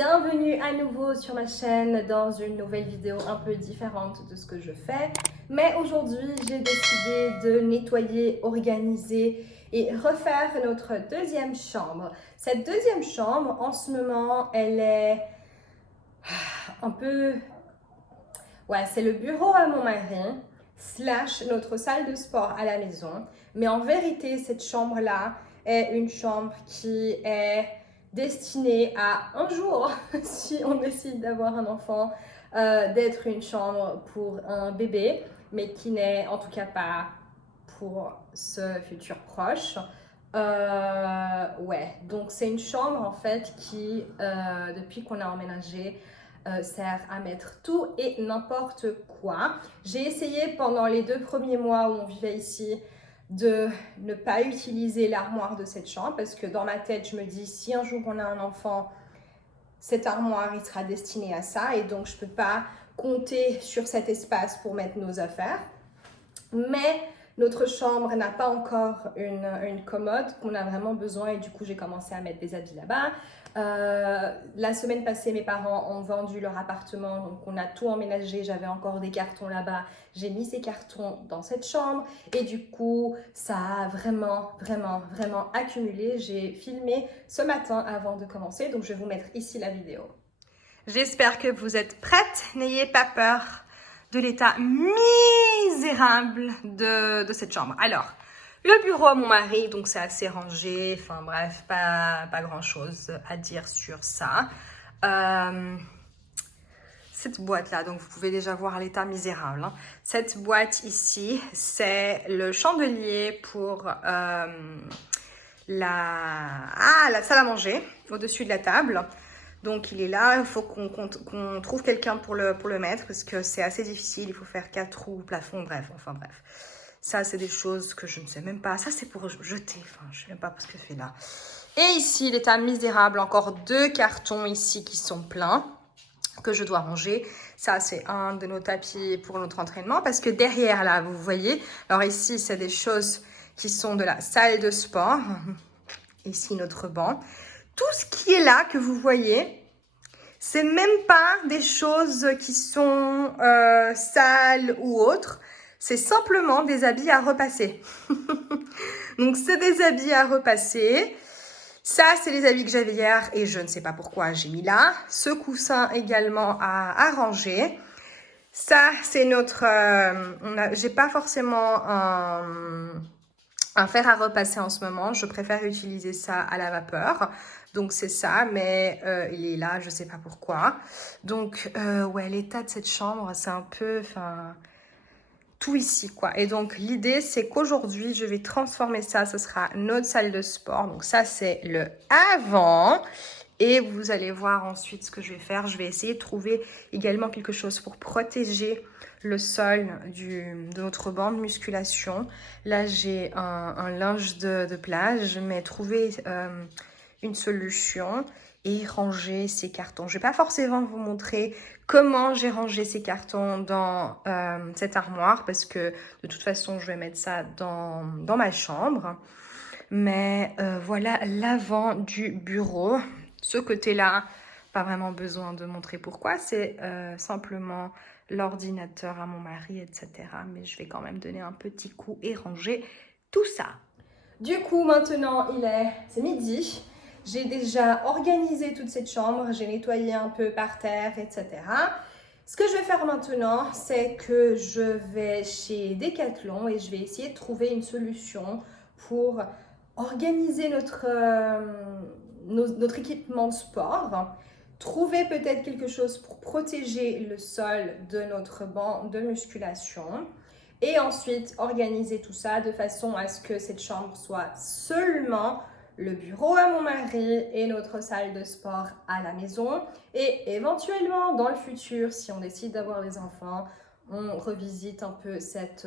bienvenue à nouveau sur ma chaîne dans une nouvelle vidéo un peu différente de ce que je fais. Mais aujourd'hui, j'ai décidé de nettoyer, organiser et refaire notre deuxième chambre. Cette deuxième chambre, en ce moment, elle est un peu... Ouais, c'est le bureau à mon mari, slash notre salle de sport à la maison. Mais en vérité, cette chambre-là est une chambre qui est destinée à un jour, si on décide d'avoir un enfant, d'être une chambre pour un bébé, mais qui n'est en tout cas pas pour ce futur proche. Ouais, donc c'est une chambre en fait qui, depuis qu'on a emménagé, sert à mettre tout et n'importe quoi. J'ai essayé pendant les 2 premiers mois où on vivait ici de ne pas utiliser l'armoire de cette chambre parce que dans ma tête, je me dis si un jour on a un enfant, cette armoire il sera destinée à ça et donc je ne peux pas compter sur cet espace pour mettre nos affaires. Mais notre chambre n'a pas encore une commode qu'on a vraiment besoin et du coup j'ai commencé à mettre des habits là-bas. La semaine passée, mes parents ont vendu leur appartement, donc on a tout emménagé. J'avais encore des cartons là-bas. J'ai mis ces cartons dans cette chambre et du coup, ça a vraiment accumulé. J'ai filmé ce matin avant de commencer, donc je vais vous mettre ici la vidéo. J'espère que vous êtes prêtes. N'ayez pas peur de l'état misérable de cette chambre. Alors, le bureau à mon mari, donc c'est assez rangé, enfin bref, pas grand chose à dire sur ça. Cette boîte-là, donc vous pouvez déjà voir l'état misérable. Hein. Cette boîte ici, c'est le chandelier pour la salle à manger, au-dessus de la table. Donc il est là, il faut qu'on trouve quelqu'un pour le mettre parce que c'est assez difficile, il faut faire 4 trous au plafond, bref. Ça, c'est des choses que je ne sais même pas. Ça, c'est pour jeter. Enfin, je ne sais même pas ce que c'est là. Et ici, l'état misérable. Encore 2 cartons ici qui sont pleins que je dois ranger. Ça, c'est un de nos tapis pour notre entraînement. Parce que derrière, là, vous voyez. Alors ici, c'est des choses qui sont de la salle de sport. Ici, notre banc. Tout ce qui est là, que vous voyez, c'est même pas des choses qui sont sales ou autres. C'est simplement des habits à repasser. Donc, c'est des habits à repasser. Ça, c'est les habits que j'avais hier et je ne sais pas pourquoi j'ai mis là. Ce coussin également à ranger. Ça, c'est notre... j'ai pas forcément un fer à repasser en ce moment. Je préfère utiliser ça à la vapeur. Donc, c'est ça, mais il est là, je ne sais pas pourquoi. Donc, ouais, l'état de cette chambre, c'est un peu... tout ici quoi. Et donc l'idée c'est qu'aujourd'hui je vais transformer ça, ce sera notre salle de sport. Donc ça c'est le avant et vous allez voir ensuite ce que je vais faire. Je vais essayer de trouver également quelque chose pour protéger le sol de notre banc de musculation. Là j'ai un linge de plage, mais trouver une solution et ranger ces cartons. Je ne vais pas forcément vous montrer comment j'ai rangé ces cartons dans cette armoire parce que de toute façon, je vais mettre ça dans ma chambre. Mais voilà l'avant du bureau. Ce côté-là, pas vraiment besoin de montrer pourquoi. C'est simplement l'ordinateur à mon mari, etc. Mais je vais quand même donner un petit coup et ranger tout ça. Du coup, maintenant, c'est midi. J'ai déjà organisé toute cette chambre, j'ai nettoyé un peu par terre, etc. Ce que je vais faire maintenant, c'est que je vais chez Decathlon et je vais essayer de trouver une solution pour organiser notre équipement de sport. Trouver peut-être quelque chose pour protéger le sol de notre banc de musculation. Et ensuite, organiser tout ça de façon à ce que cette chambre soit seulement le bureau à mon mari et notre salle de sport à la maison. Et éventuellement, dans le futur, si on décide d'avoir des enfants, on revisite un peu cet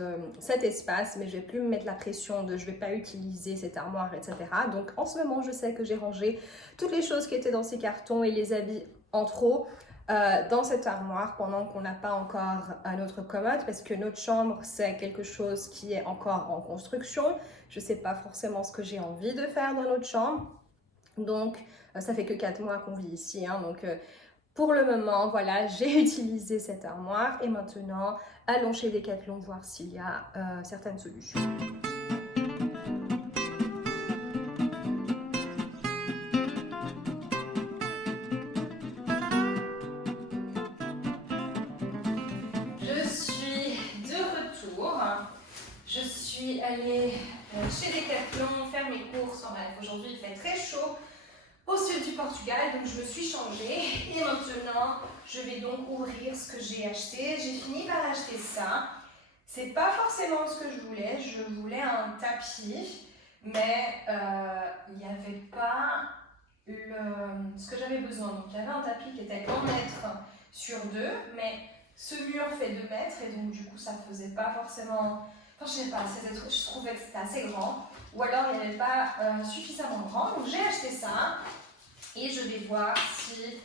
espace. Mais je ne vais plus me mettre la pression de je ne vais pas utiliser cette armoire, etc. Donc, en ce moment, je sais que j'ai rangé toutes les choses qui étaient dans ces cartons et les habits en trop. Dans cette armoire pendant qu'on n'a pas encore notre commode parce que notre chambre c'est quelque chose qui est encore en construction. Je ne sais pas forcément ce que j'ai envie de faire dans notre chambre. Donc, ça fait que 4 mois qu'on vit ici, hein, donc pour le moment, voilà, j'ai utilisé cette armoire et maintenant, allons chez Decathlon voir s'il y a certaines solutions. Je suis de retour. Je suis allée chez Decathlon faire mes courses. En bref, aujourd'hui il fait très chaud au sud du Portugal, donc je me suis changée et maintenant je vais donc ouvrir ce que j'ai acheté. J'ai fini par acheter ça. C'est pas forcément ce que je voulais un tapis, mais il n'y avait pas ce que j'avais besoin. Donc il y avait un tapis qui était 1 mètre sur 2, mais ce mur fait 2 mètres et donc du coup ça faisait pas forcément... Enfin je sais pas, je trouvais que c'était assez grand ou alors il n'y avait pas suffisamment grand. Donc j'ai acheté ça et je vais voir si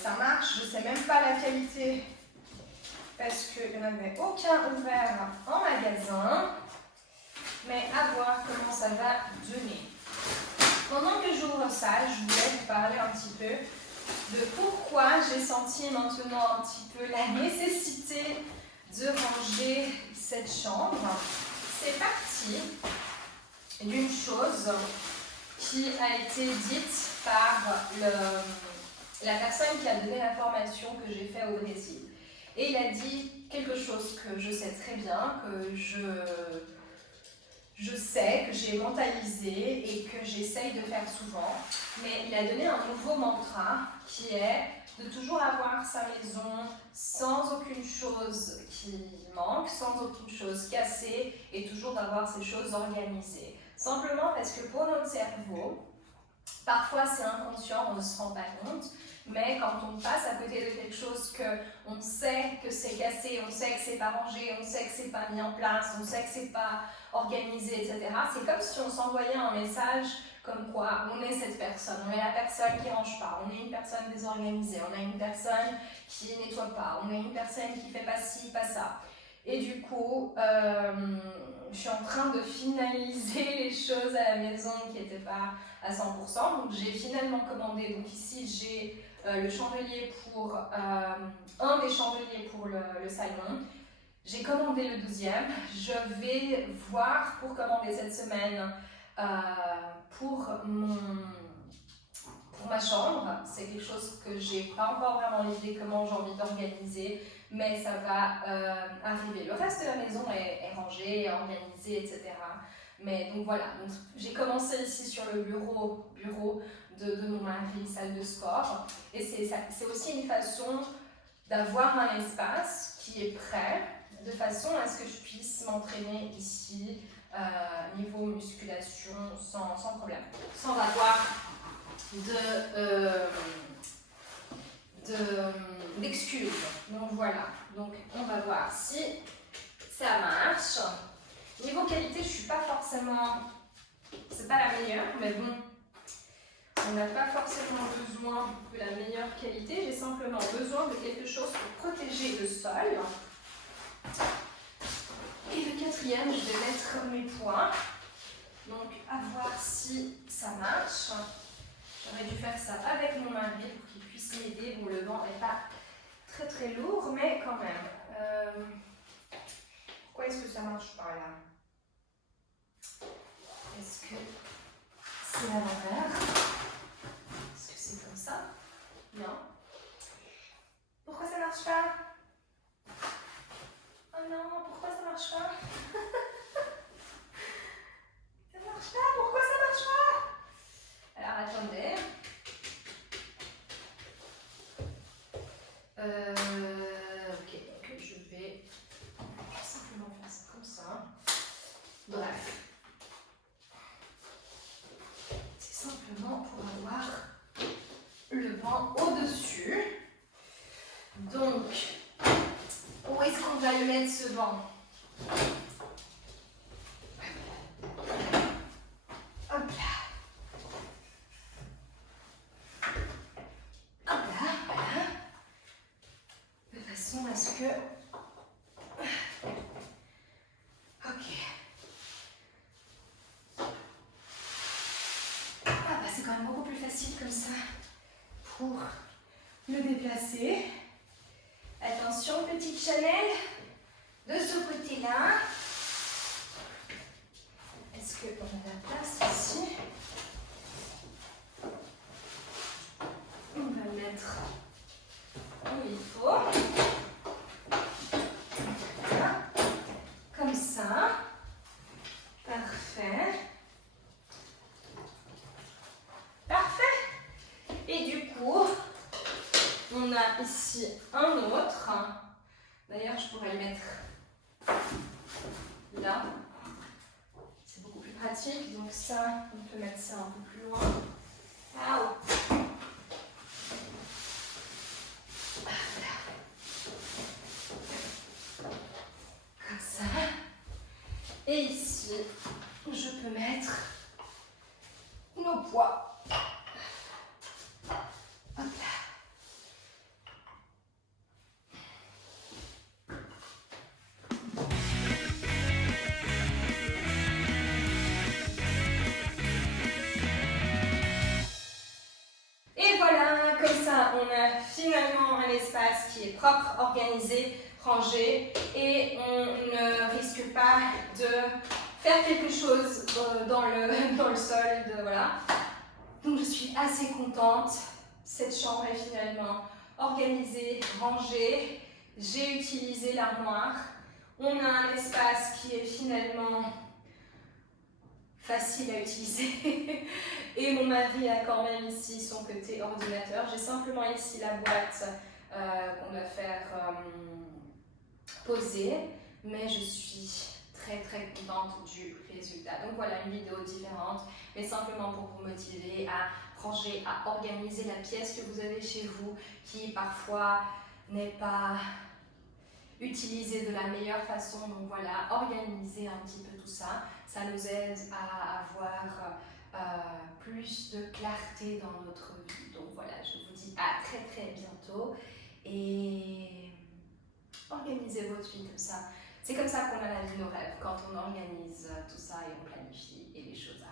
ça marche. Je sais même pas la qualité parce qu'il n'y en avait aucun ouvert en magasin, mais à voir comment ça va donner. Pendant que j'ouvre ça, je voulais vous parler un petit peu de pourquoi j'ai senti maintenant un petit peu la nécessité de ranger cette chambre. C'est parti d'une chose qui a été dite par la personne qui a donné l'information que j'ai faite au Brésil. Et il a dit quelque chose que je sais très bien, que je sais, que j'ai mentalisé et que j'essaye de faire souvent. Mais il a donné un nouveau mantra qui est de toujours avoir sa maison sans aucune chose qui manque, sans aucune chose cassée et toujours d'avoir ces choses organisées. Simplement parce que pour notre cerveau, parfois c'est inconscient, on ne se rend pas compte, mais quand on passe à côté de quelque chose qu'on sait que c'est cassé, on sait que c'est pas rangé, on sait que c'est pas mis en place, on sait que c'est pas organisé, etc. C'est comme si on s'envoyait un message comme quoi on est cette personne, on est la personne qui range pas, on est une personne désorganisée, on est une personne qui nettoie pas, on est une personne qui fait pas ci, pas ça. Et du coup, je suis en train de finaliser les choses à la maison qui n'étaient pas à 100%. Donc j'ai finalement commandé, donc ici j'ai le chandelier pour, un des chandeliers pour le salon. J'ai commandé le 12e. Je vais voir pour commander cette semaine pour ma chambre. C'est quelque chose que j'ai pas encore vraiment l'idée comment j'ai envie d'organiser, mais ça va arriver. Le reste de la maison est rangé, organisé, etc. Mais donc voilà, donc, j'ai commencé ici sur le bureau de mon mari, salle de sport. Et c'est aussi une façon d'avoir un espace qui est prêt, de façon à ce que je puisse m'entraîner ici, niveau musculation, sans problème, sans avoir d'excuses. Donc voilà, donc on va voir si ça marche. Niveau qualité, je suis pas forcément, c'est pas la meilleure, mais bon, on n'a pas forcément besoin de la meilleure qualité, j'ai simplement besoin de quelque chose pour protéger le sol. Et le 4e, je vais mettre mes poids. Donc à voir si ça marche. J'aurais dû faire ça avec mon mari pour qu'il puisse m'aider. Bon, le banc n'est pas très très lourd, mais quand même. Pourquoi est-ce que ça marche pas là? Est-ce que c'est à l'envers? Est-ce que c'est comme ça? Non. Pourquoi ça marche pas? Oh non, pourquoi ça marche pas? Ça marche pas? Pourquoi ça marche pas? Alors attendez. Ok, donc je vais simplement faire ça comme ça. Bref. C'est simplement pour avoir le banc au-dessus. Donc, où est-ce qu'on va le mettre ce banc? Hop là. Hop là, voilà. De façon à ce que... Ok. Ah bah c'est quand même beaucoup plus facile comme ça pour le déplacer. Attention, petite Chanel, de ce côté-là. Est-ce qu'on a la place ici? On va le mettre où il faut. Voilà. Comme ça. Parfait. Parfait. Et du coup, on a ici un autre. D'ailleurs, je pourrais le mettre là. C'est beaucoup plus pratique. Donc ça, on peut mettre ça un peu plus loin. Waouh! Comme ça. Et ici, je peux mettre nos poids. Hop là. Et voilà, comme ça, on a finalement un espace qui est propre, organisé, rangé, et on ne risque pas de faire quelque chose dans le sol, voilà. Donc je suis assez contente. Cette chambre est finalement organisée, rangée. J'ai utilisé l'armoire. On a un espace qui est finalement facile à utiliser. Et mon mari a quand même ici son côté ordinateur. J'ai simplement ici la boîte qu'on va faire poser. Mais je suis très contente du résultat. Donc voilà, une vidéo différente, mais simplement pour vous motiver à ranger, à organiser la pièce que vous avez chez vous, qui parfois n'est pas utilisée de la meilleure façon. Donc voilà, organiser un petit peu tout ça, ça nous aide à avoir plus de clarté dans notre vie. Donc voilà, je vous dis à très bientôt et organisez votre vie comme ça. C'est comme ça qu'on a la vie de nos rêves, quand on organise tout ça et on planifie et les choses arrivent.